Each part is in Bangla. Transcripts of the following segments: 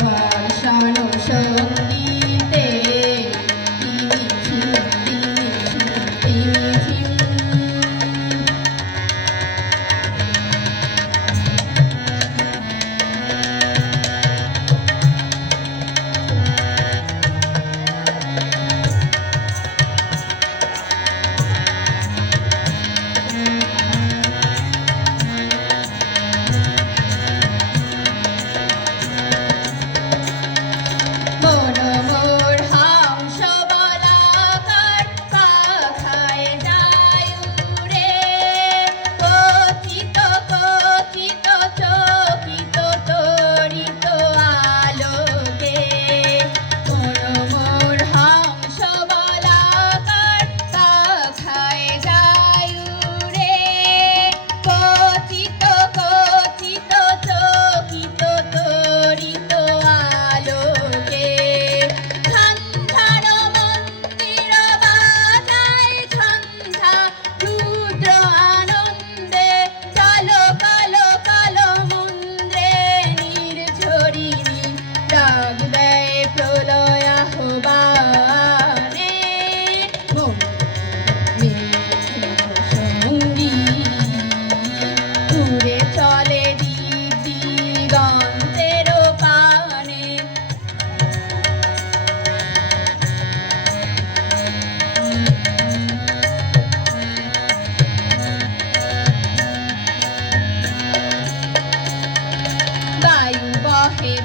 বর্ষণ সঙ্গীতে টিমিঝিম টিমিঝিম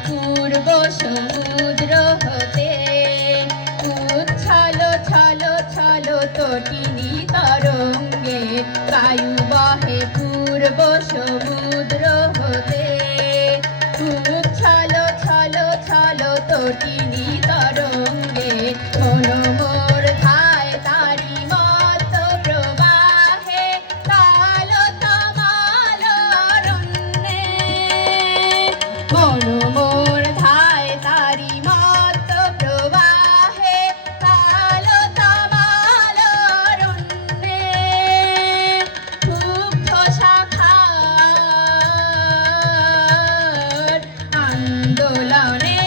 পূর্ব সমুদ্র হতে উচ্ছল ছল ছল তটিনী তরঙ্গে বায়ু বহে পূর্ব সমুদ্র হতে উচ্ছল ছল ছল তটিনী তরঙ্গে মনোমোর ধায় তারি মত প্রবাহে কাল তমাল অরণ্যে মনোমোর ধায় তারি মত প্রবাহে কাল তমাল অরণ্যে ক্ষুব্ধ শাখার আন্দোলনে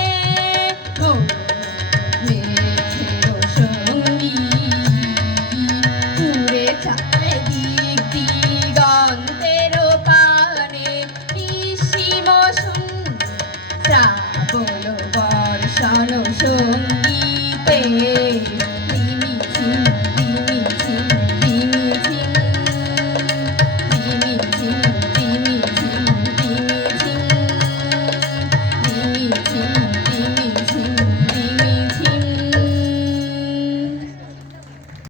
মেঘের সঙ্গী উড়ে যায় দিক দিগন্তের পানে নিঃসীম শ্রাবণ বর্ষণ সঙ্গীতে